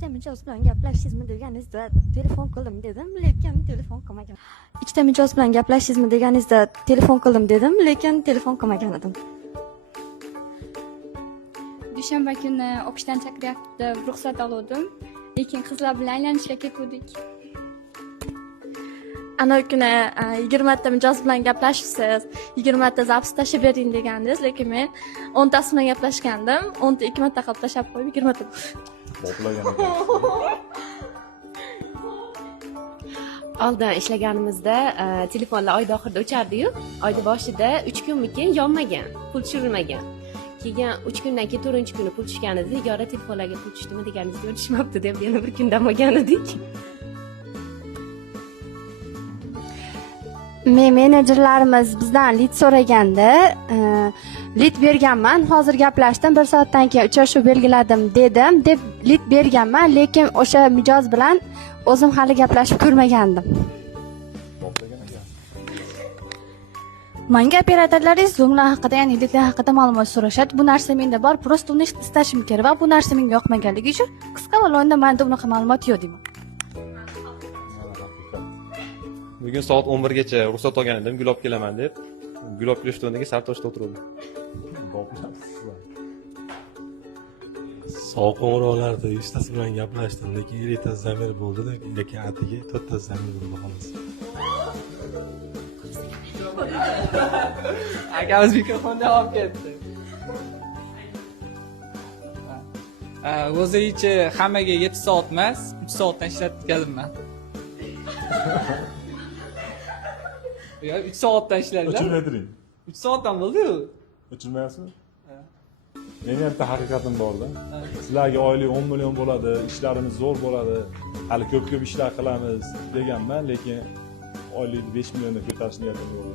ikkita mijoz bilan gaplashdingizmi deganingizda telefon qildim dedim, lekin telefon qilmagan. Ikkita mijoz bilan gaplashdingizmi deganingizda telefon qildim dedim, lekin telefon qilmagan edim. Dushanba kuni o'qishdan chaqiryapti, ruxsat oldim. Lekin qizlar bilan aylanishga ketdik. Ana kuni 20 ta mijoz bilan gaplashibsiz, 20 ta zapis tashlab bering degandingiz, lekin men 10 tasi bilan gaplashgandim. 10 ta 2 marta qilib tashlab qo'yib 20 ta. Boplagan ekan. Oldin ishlaganimizda telefonlar oyda oxirida o'chardi-yu, oyda boshida 3 kunmikin yonmagan, pul tushirilmagan. Keyin 3 kundan keyin 4-kuni pul tushganida igora telefonlarga pul tushdimi deganingizda tushmabdi deb yana bir kun dam olgan edik. Menejerlarimiz bizdan lit so'raganda, lit berganman, hozir gaplashdim, 1 soatdan keyin uchrashuv belgiladim dedim, deb lit berganman, lekin o'sha mijoz bilan o'zim hali gaplashib ko'rmagandim. Boplagan ekan. Menga operatorlaringiz zoomlar haqida, ya'ni litlar haqida ma'lumot so'rashadi. Bu narsa menda bor, prosta uni istashim kerak va bu narsa menga yoqmaganligi uchun qisqa va lo'nda menda bunaqa ma'lumot yo'q deyman. Bugun soat 11 gacha ruxsat olgan edim, gul olib kelaman deb. Gul olib kelish o'rniga sartoshda o'tirdim. Boplabsizlar. Sovuq qo'ng'iroqlarda 100 tasi bilan gaplashdim, lekin 50 tasi zamir bo'ldi-da, lekin atigi 4 tasi zamir bo'ldi xolos. Akamiz mikrofonni olib ketdi. O'zicha hammaga 7 soat emas, 3 soatdan ishlatganman. Ya 3 soatdan ishlarlar. O'chirmaydiring. 3 soatdan bo'ldi-yu. O'chirmayapsizmi? Meni ham haqiqatim bor-da. Sizlarga oylik 10 million bo'ladi, ishlarimiz zo'r bo'ladi, hali ko'p ishlar qilamiz deganman, lekin oylik 5 millionga ko'tarish niyatim yo'q.